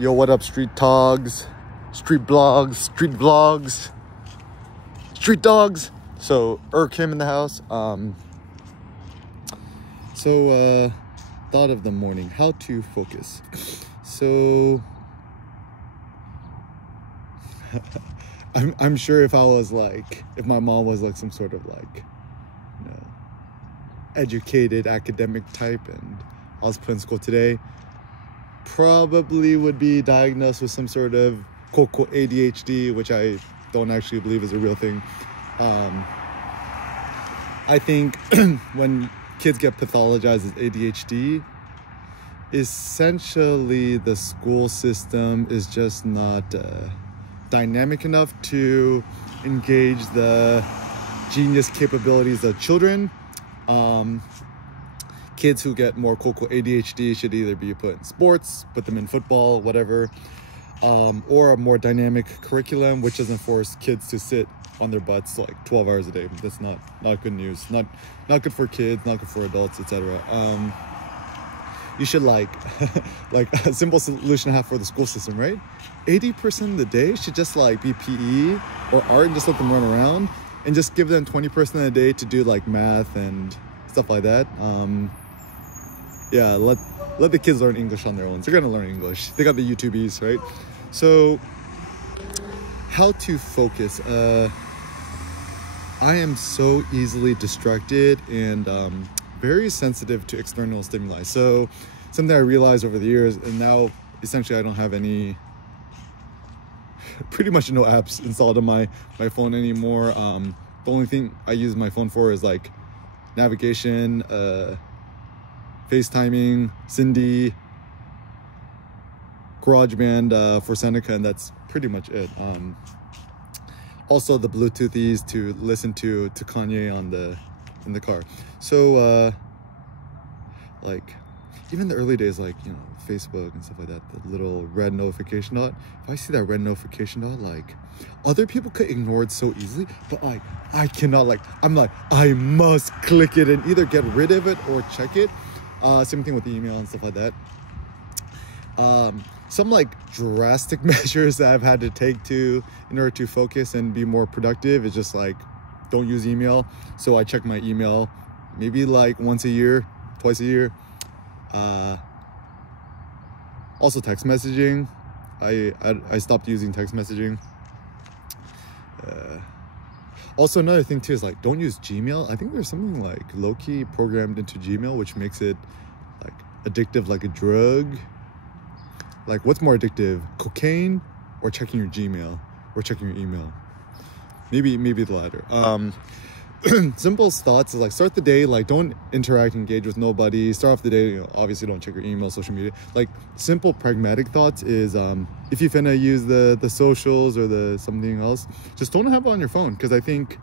Yo, what up, street togs, street blogs, street vlogs, street dogs? So, Kim in the house. Thought of the morning, how to focus. So, I'm sure if my mom was like some sort of like, educated academic type and I was put in school today, probably would be diagnosed with some sort of quote ADHD, which I don't actually believe is a real thing. I think when kids get pathologized as ADHD, essentially the school system is just not dynamic enough to engage the genius capabilities of children. Kids who get more quote ADHD should either be put in sports, put them in football, whatever, or a more dynamic curriculum which doesn't force kids to sit on their butts like 12 hours a day. That's not good news. Not good for kids, not good for adults, etc. You should like a simple solution I have for the school system, right? 80% of the day should just like be PE or art and just let them run around, and just give them 20% of the day to do like math and stuff like that. Yeah, let the kids learn English on their own. They're gonna learn English. They got the YouTubies, right? So, how to focus? I am so easily distracted and very sensitive to external stimuli. So, something I realized over the years, and now essentially I don't have pretty much no apps installed on my phone anymore. The only thing I use my phone for is like navigation, FaceTiming, Cindy, GarageBand for Seneca, and that's pretty much it. Also the Bluetoothies to listen to Kanye in the car. So like even the early days, like Facebook and stuff like that, the little red notification dot. If I see that red notification dot, like other people could ignore it so easily, but like I cannot. Like I'm like, I must click it and either get rid of it or check it. Same thing with email and stuff like that. Some like drastic measures that I've had to take in order to focus and be more productive is just like, don't use email. So I check my email maybe like once a year, twice a year. Also text messaging. I stopped using text messaging. Also another thing too is like, don't use Gmail. I think there's something like low-key programmed into Gmail which makes it like addictive, like a drug. Like what's more addictive, cocaine or checking your Gmail or checking your email? Maybe the latter. Simple thoughts is like, start the day, like don't interact, engage with nobody. Start off the day, obviously don't check your email, social media. Like simple pragmatic thoughts is if you're finna use the socials or the something else, just don't have it on your phone, because I think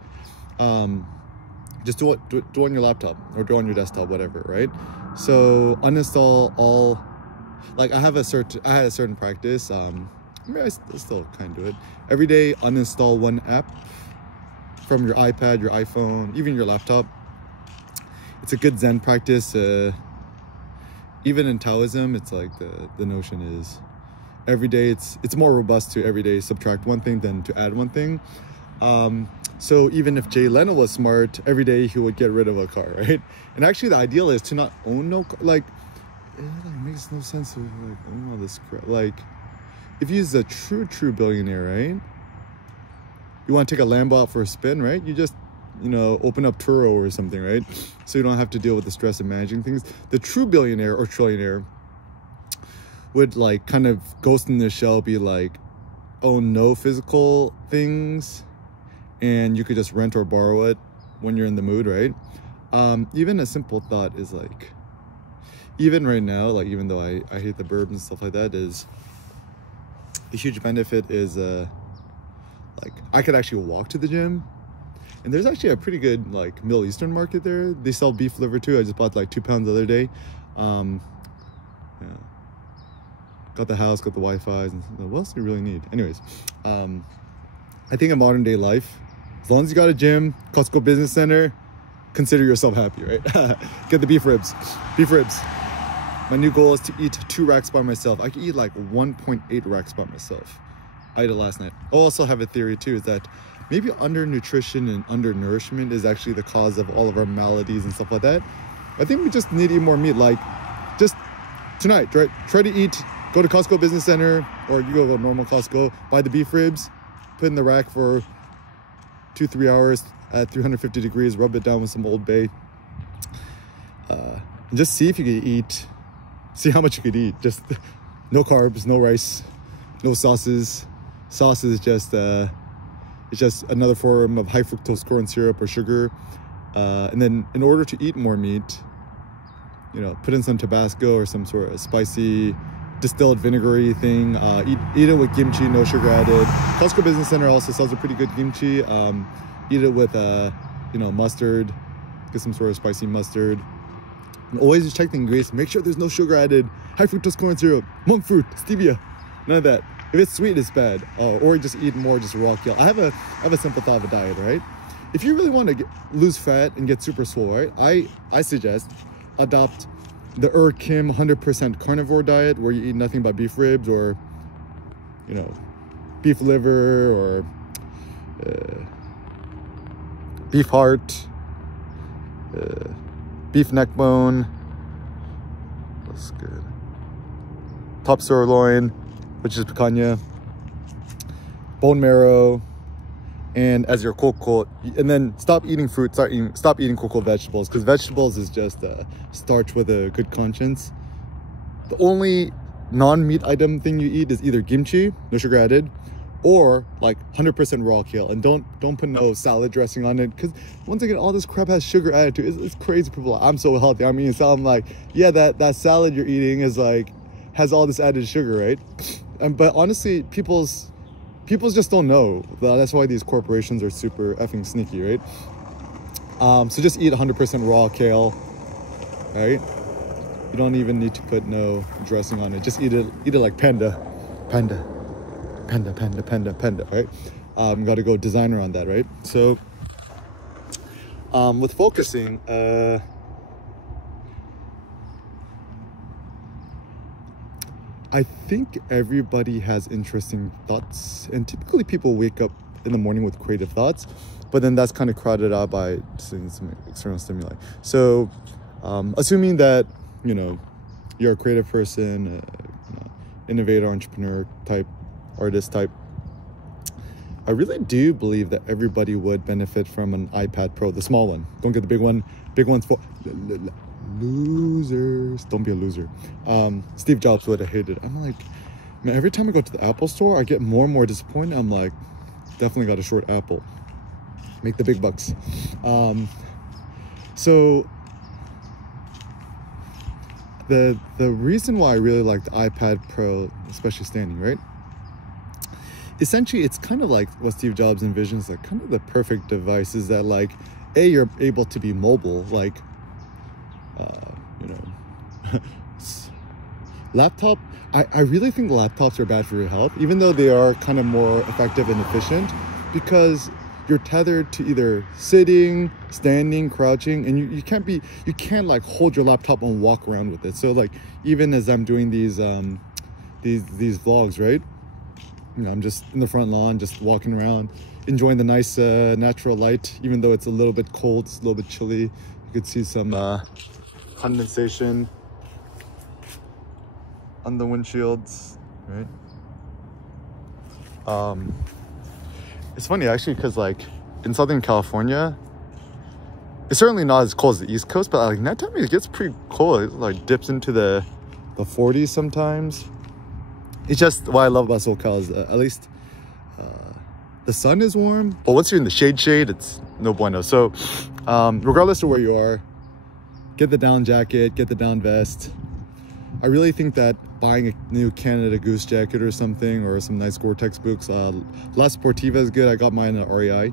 just do it on your laptop or do it on your desktop, whatever, right? So uninstall all. Like I had a certain practice. I mean, I still kind of do it every day. Uninstall one app from your iPad, your iPhone, even your laptop. It's a good Zen practice. Even in Taoism, it's like the notion is every day it's more robust to every day subtract one thing than to add one thing. So even if Jay Leno was smart, every day he would get rid of a car, right? And actually the ideal is to not own no car. Like it makes no sense to like own all this crap. Like if he's a true billionaire, right? You want to take a Lambo out for a spin, right? You just, open up Turo or something, right? So you don't have to deal with the stress of managing things. The true billionaire or trillionaire would like kind of ghost in their shell, be like, own no physical things, and you could just rent or borrow it when you're in the mood, right? Even a simple thought is like, even right now, like even though I hate the burbs and stuff like that, is a huge benefit is like I could actually walk to the gym, and there's actually a pretty good like Middle Eastern market there. They sell beef liver too. I just bought like 2 pounds the other day. Yeah. Got the house, got the Wi-Fi, and what else do you really need? Anyways, I think in modern day life, as long as you got a gym, Costco Business Center, consider yourself happy, right? Get the beef ribs. My new goal is to eat 2 racks by myself. I can eat like 1.8 racks by myself. I ate it last night. I also have a theory too, is that maybe undernutrition and undernourishment is actually the cause of all of our maladies and stuff like that. I think we just need to eat more meat. Like, just tonight, try to eat, go to Costco Business Center, or you go to normal Costco, buy the beef ribs, put in the rack for 2-3 hours at 350 degrees, rub it down with some Old Bay. And just see if you can eat, see how much you could eat. Just no carbs, no rice, no sauces. Sauce is just it's just another form of high fructose corn syrup or sugar. And then in order to eat more meat, you know, put in some Tabasco or some sort of spicy distilled vinegary thing. Eat it with kimchi, no sugar added. Costco Business Center also sells a pretty good kimchi. Eat it with you know, mustard. Get some sort of spicy mustard. And always check the ingredients. Make sure there's no sugar added. High fructose corn syrup, monk fruit, stevia, none of that. If it's sweet, it's bad. Or just eat more just raw kale. I have a simple thought of a diet, right? If you really want to lose fat and get super swole, right? I suggest adopt the Kim 100% carnivore diet, where you eat nothing but beef ribs, or, you know, beef liver, or beef heart, beef neck bone. That's good. Top sirloin, which is picanha, bone marrow, and as your cocoa, and then stop eating fruit, stop eating cocoa vegetables, because vegetables is just starch with a good conscience. The only non-meat item thing you eat is either kimchi, no sugar added, or like 100% raw kale. And don't put no salad dressing on it, because once again, all this crap has sugar added to it. It's crazy. People are like, I'm so healthy, I'm eating salad. I'm like, yeah, that salad you're eating is like, has all this added sugar, right? But honestly, people just don't know. That's why these corporations are super effing sneaky, right? So just eat 100% raw kale, right? You don't even need to put no dressing on it. Just eat it like panda, right? Got to go designer on that, right? So with focusing, I think everybody has interesting thoughts, and typically people wake up in the morning with creative thoughts, but then that's kind of crowded out by some external stimuli. So assuming that, you know, you're a creative person, you know, innovator, entrepreneur type, artist type, I really do believe that everybody would benefit from an iPad Pro, the small one. Don't get the big one. Big one's for losers. Don't be a loser. Steve Jobs would have hated it. I'm like, man, every time I go to the Apple store, I get more and more disappointed. I'm like, definitely got a short Apple. Make the big bucks. So the reason why I really like the iPad Pro, especially standing, right? Essentially, it's kind of like what Steve Jobs envisions, like kind of the perfect device is that, like, A, you're able to be mobile, like, you know, laptop. I really think laptops are bad for your health, even though they are kind of more effective and efficient, because you're tethered to either sitting, standing, crouching, and you can't like hold your laptop and walk around with it. So like, even as I'm doing these vlogs, right? You know, I'm just in the front lawn, just walking around, enjoying the nice natural light, even though it's a little bit cold, it's a little bit chilly. You could see some condensation on the windshields, right? It's funny actually, because like in Southern California, it's certainly not as cold as the East Coast, but like nighttime it gets pretty cold. It like dips into the 40s sometimes. It's just what I love about SoCal is at least the sun is warm, but once you're in the shade, it's no bueno. So regardless of where you are, get the down jacket, get the down vest. I really think that buying a new Canada Goose jacket or something, or some nice Gore-Tex boots, La Sportiva is good. I got mine at REI,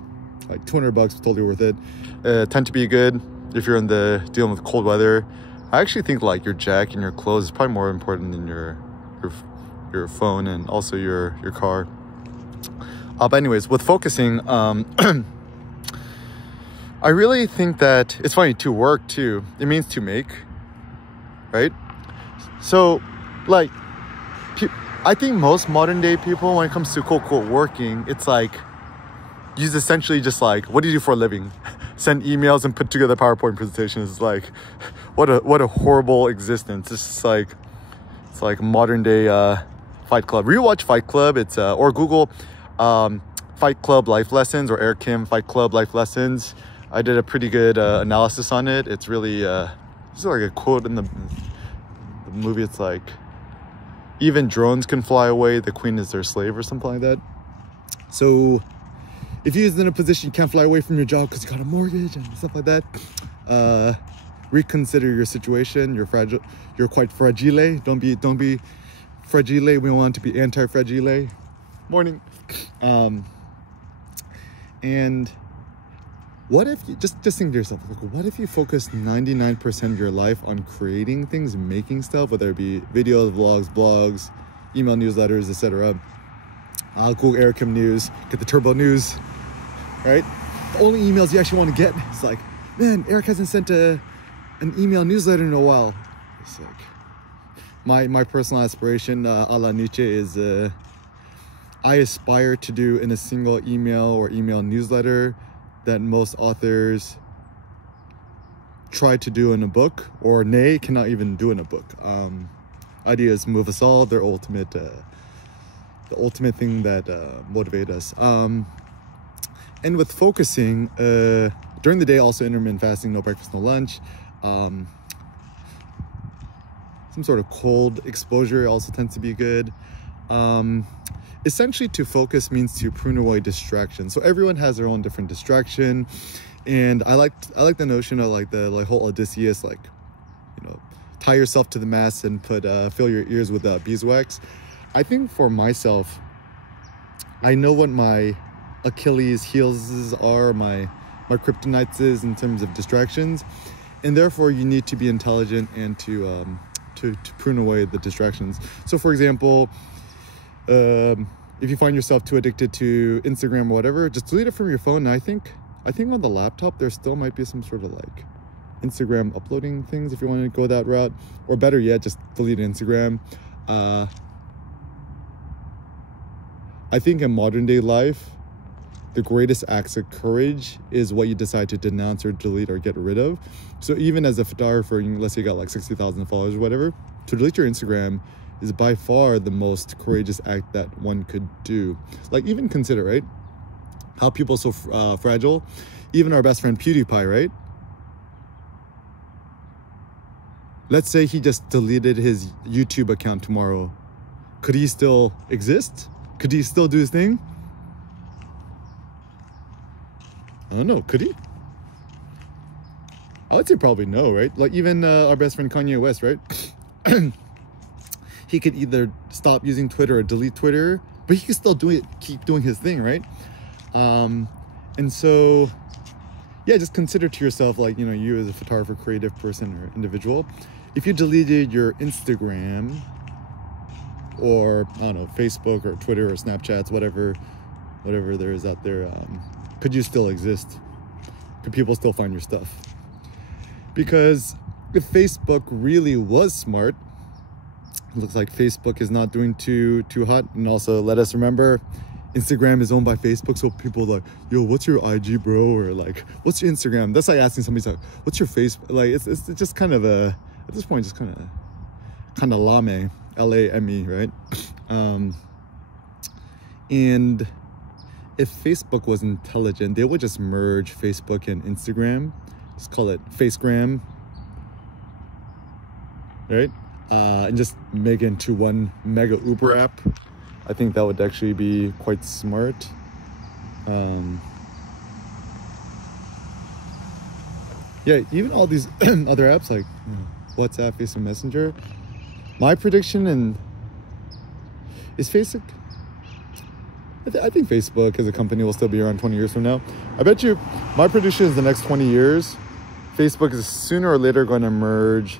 like $200, totally worth it. Tend to be good if you're dealing with cold weather. I actually think like your jacket and your clothes is probably more important than your phone and also your car. But anyways, with focusing, I really think that it's funny to work too. It means to make, right? So, like, I think most modern day people, when it comes to quote working, it's like, you essentially just like, what do you do for a living? Send emails and put together PowerPoint presentations. It's like, what a horrible existence. It's like modern day Fight Club. Rewatch Fight Club. It's or Google Fight Club Life Lessons or Eric Kim Fight Club Life Lessons. I did a pretty good analysis on it. It's really this is like a quote in the movie. It's like, even drones can fly away, the queen is their slave, or something like that. So if you're in a position you can't fly away from your job because you got a mortgage and stuff like that, reconsider your situation. You're fragile. You're quite fragile. Don't be fragile. We want to be anti-fragile. Morning. And what if you just think to yourself, like, what if you focus 99% of your life on creating things, making stuff, whether it be videos, vlogs, blogs, email newsletters, etc. Google Eric Kim News, get the turbo news, right? The only emails you actually want to get, it's like, man, Eric hasn't sent an email newsletter in a while. It's like, my personal aspiration, a la Nietzsche, is I aspire to do in a single email or email newsletter that most authors try to do in a book, or cannot even do in a book. Ideas move us all. They're the ultimate thing that motivate us. And with focusing, during the day, also intermittent fasting, no breakfast, no lunch. Some sort of cold exposure also tends to be good. Essentially, to focus means to prune away distractions. So everyone has their own different distraction, and I like the notion of like the whole Odysseus, like, you know, tie yourself to the mast and fill your ears with beeswax. I think for myself, I know what my Achilles heels are, my kryptonites is in terms of distractions, and therefore you need to be intelligent and to prune away the distractions. So, for example, if you find yourself too addicted to Instagram or whatever, just delete it from your phone. And I think on the laptop there still might be some sort of like Instagram uploading things if you want to go that route, or better yet, just delete Instagram. I think in modern day life, the greatest acts of courage is what you decide to denounce or delete or get rid of. So even as a photographer, let's say you got like 60,000 followers or whatever, to delete your Instagram is by far the most courageous act that one could do. Like, even consider, right, how people are so fragile. Even our best friend PewDiePie, right? Let's say he just deleted his YouTube account tomorrow. Could he still exist? Could he still do his thing? I don't know. Could he? I would say probably no, right? Like, even our best friend Kanye West, right? He could either stop using Twitter or delete Twitter, but he could still keep doing his thing, right? And so, yeah, just consider to yourself, like, you know, you as a photographer, creative person, or individual, if you deleted your Instagram or, I don't know, Facebook or Twitter or Snapchats, whatever there is out there, could you still exist? Could people still find your stuff? Because if Facebook really was smart, it looks like Facebook is not doing too hot. And also, let us remember, Instagram is owned by Facebook, so people are like, yo, what's your IG, bro? Or like, what's your Instagram? That's like asking somebody, like, what's your Facebook? Like, it's just kind of at this point, just kind of lame, L-A-M-E, right? And if Facebook was intelligent, they would just merge Facebook and Instagram. Just call it Facegram, right? And just make it into one mega Uber app. I think that would actually be quite smart. Yeah, even all these other apps like WhatsApp, Facebook Messenger. My prediction is Facebook. I think Facebook as a company will still be around 20 years from now. I bet you, my prediction is the next 20 years, Facebook is sooner or later going to merge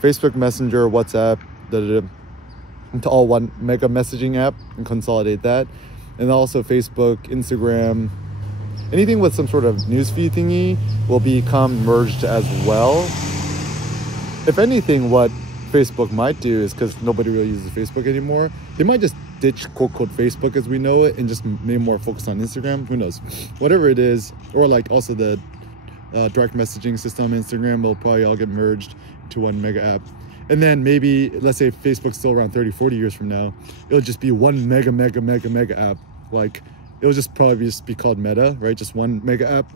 Facebook Messenger, WhatsApp, into all one mega messaging app and consolidate that. And also Facebook, Instagram, anything with some sort of newsfeed thingy will become merged as well. If anything, what Facebook might do is, because nobody really uses Facebook anymore, they might just ditch quote unquote Facebook as we know it and just maybe more focus on Instagram. Who knows? Whatever it is, or like also the direct messaging system, Instagram will probably all get merged into one mega app. And then maybe, let's say Facebook's still around 30-40 years from now, it'll just be one mega app. Like, it'll just probably just be called Meta, right? Just one mega app,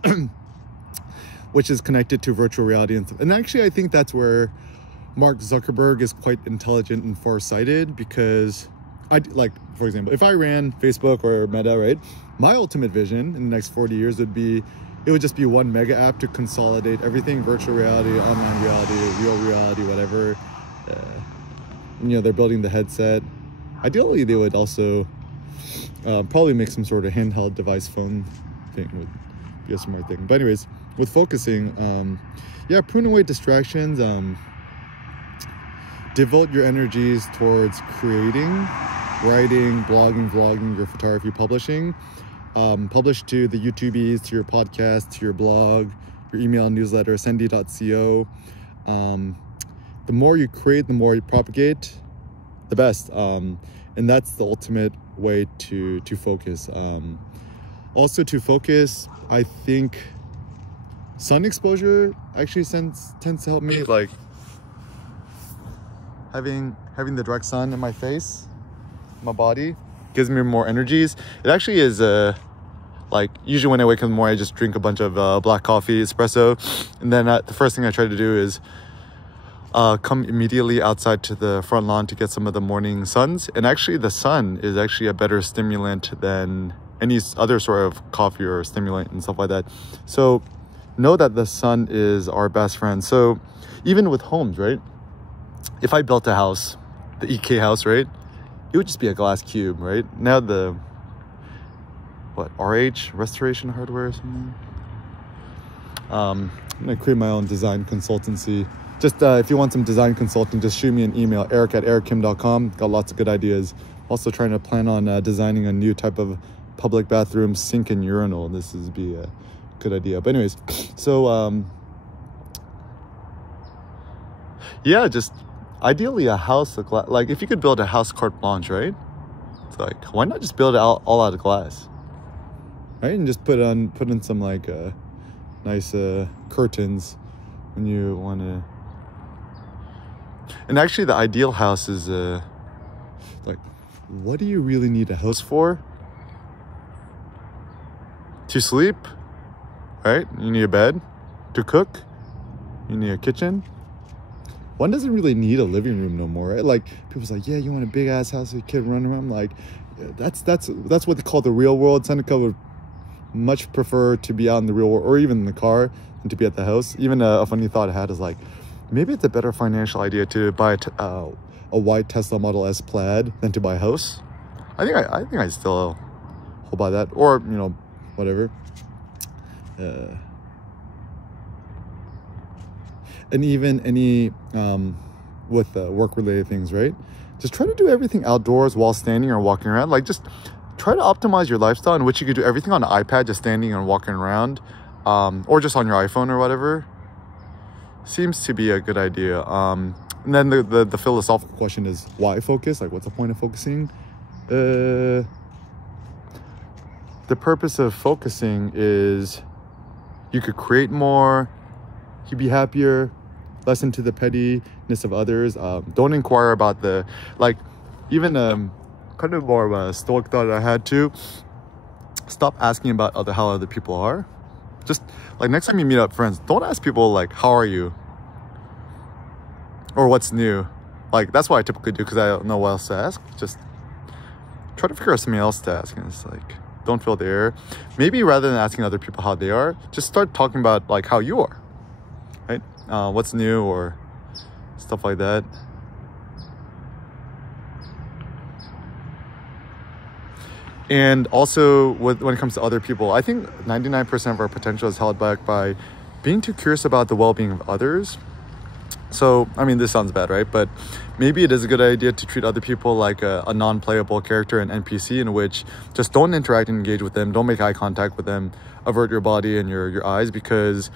which is connected to virtual reality. And actually, I think that's where Mark Zuckerberg is quite intelligent and farsighted, because like, for example, if I ran Facebook or Meta, right? My ultimate vision in the next 40 years would be, it would just be one mega app to consolidate everything: virtual reality, online reality, real reality, whatever. You know, they're building the headset. Ideally, they would also probably make some sort of handheld device phone thing, would be a smart thing. But anyways, with focusing, yeah, prune away distractions. Devote your energies towards creating, writing, blogging, vlogging, your photography, publishing. Publish to the YouTubies, to your podcast, to your blog, your email newsletter, sendy.co. The more you create, the more you propagate, the best. And that's the ultimate way to focus. Also to focus, I think sun exposure actually tends to help me. Like having the direct sun in my face, my body, gives me more energies. It actually is like, usually when I wake up in the morning, I just drink a bunch of black coffee, espresso, and then the first thing I try to do is come immediately outside to the front lawn to get some of the morning suns. And actually the sun is actually a better stimulant than any other sort of coffee or stimulant and stuff like that. So know that the sun is our best friend. So even with homes, right? If I built a house, the EK house, right? It would just be a glass cube, right? Now the, what, RH, Restoration Hardware or something? I'm gonna create my own design consultancy. Just if you want some design consulting, just shoot me an email, eric@erickim.com. Got lots of good ideas. Also trying to plan on designing a new type of public bathroom sink and urinal. This would be a good idea. But anyways, so yeah, just ideally a house, like if you could build a house carte blanche, right? It's like, why not just build it all out of glass, right? And just put in some like nice curtains when you want to. And actually the ideal house is like, what do you really need a house for? To sleep, right? You need a bed. To cook, you need a kitchen. One doesn't really need a living room no more, right? Like, people's like, yeah, you want a big ass house with a kid running around? I'm like, yeah, that's what they call the real world. Seneca would much prefer to be out in the real world, or even in the car, than to be at the house. Even a funny thought I had is like, maybe it's a better financial idea to buy a white Tesla Model S Plaid than to buy a house. I think I still hold by that, or you know, whatever. And even any with work-related things, right? Just try to do everything outdoors while standing or walking around. Like, just try to optimize your lifestyle in which you could do everything on an iPad, just standing and walking around, or just on your iPhone or whatever. Seems to be a good idea. And then the philosophical question is, why focus? Like, what's the point of focusing? The purpose of focusing is you could create more, you'd be happier, less into the pettiness of others. Don't inquire about the, like, even kind of more of a stoic thought I had too. Stop asking about how other people are. Just like, next time you meet up friends, don't ask people like, how are you? Or what's new? Like, that's what I typically do because I don't know what else to ask. Just try to figure out something else to ask. And it's like, don't fill the air. Maybe rather than asking other people how they are, just start talking about like how you are, right? What's new or stuff like that. And also when it comes to other people, I think 99% of our potential is held back by being too curious about the well-being of others. So, I mean, this sounds bad, right? But maybe it is a good idea to treat other people like a non-playable character, an NPC, in which just don't interact and engage with them. Don't make eye contact with them. Avert your body and your eyes, because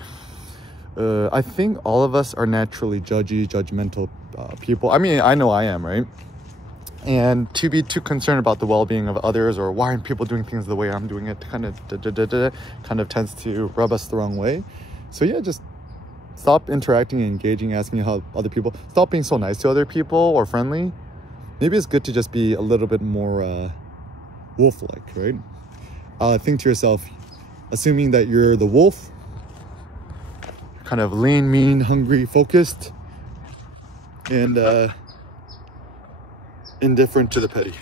I think all of us are naturally judgmental people. I mean, I know I am, right? And to be too concerned about the well-being of others, or why aren't people doing things the way I'm doing it, kind of tends to rub us the wrong way. So yeah, just stop interacting and engaging, asking how other people, stop being so nice to other people or friendly. Maybe it's good to just be a little bit more wolf-like, right? Think to yourself, assuming that you're the wolf, kind of lean, mean, hungry, focused, and indifferent to the petty.